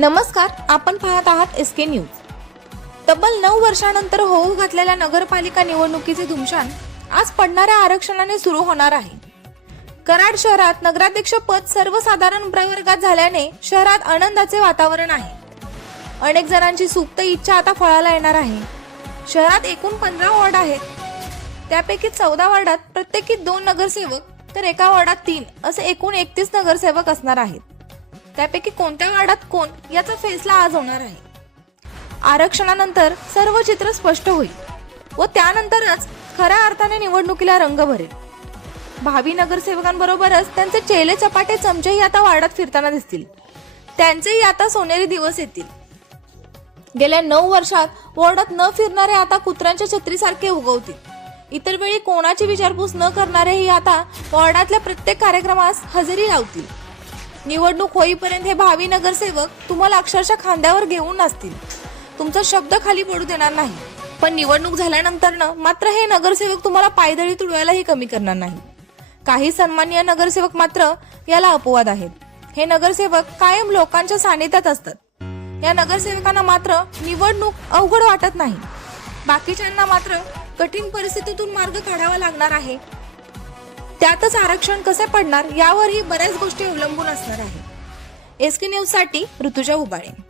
नमस्कार आपण पाहत आहात एस के न्यूज. तब्बल नऊ वर्षानंतर होऊ घातलेल्या नगरपालिका निवडणुकीचे धुमशान आज पडणाऱ्या आरक्षणाने सुरू होणार आहे. कराड शहरात नगराध्यक्ष पद सर्वसाधारण प्रवर्गात झाल्याने शहरात आनंदाचे वातावरण आहे. अनेक जणांची सुप्त इच्छा आता फळाला येणार आहे. शहरात एकूण पंधरा वॉर्ड आहेत. त्यापैकी चौदा वॉर्डात प्रत्येकी दोन नगरसेवक तर एका वॉर्डात तीन असे एकूण एकतीस नगरसेवक असणार आहेत. त्यापैकी कोणत्या वार्डात कोण याचा फैसला आज होणार आहे? आरक्षणानंतर सर्व चित्र स्पष्ट होईल व त्यानंतरच खऱ्या अर्थाने निवडणुकीला रंग भरेल. भावी नगरसेवकांबरोबरच त्यांचे चेले चपाटे चमचेही आता वार्डात फिरताना दिसतील. त्यांचेही आता सोनेरी दिवस येतील. गेल्या नऊ वर्षात वॉर्डात न फिरणारे आता कुत्र्यांच्या छत्रीसारखे उगवतील. इतर वेळी कोणाची विचारपूस न करणारेही आता वॉर्डातल्या प्रत्येक कार्यक्रमास हजेरी लावतील. निवडणूक होईपर्यंत हे भावी नगरसेवक तुम्हाला अक्षरशः खांद्यावर घेऊन असतील. तुमचा शब्द खाली पडू देणार नाही. पण निवडणूक झाल्यानंतर ना मात्र हे नगरसेवक तुम्हाला पायदळी तुडवायलाही कमी करणार नाही. काही सन्मान्य नगरसेवक मात्र याला अपवाद आहेत. हे नगरसेवक कायम लोकांच्या सानिध्यात असतात. या नगरसेवकांना मात्र निवडणूक अवघड वाटत नाही. बाकीच्यांना मात्र कठीण परिस्थितीतून मार्ग काढावा लागणार आहे. त्यातच आरक्षण कसे पडणार यावरही बऱ्याच गोष्टी अवलंबून असणार आहे. S K Rutuja Ubale.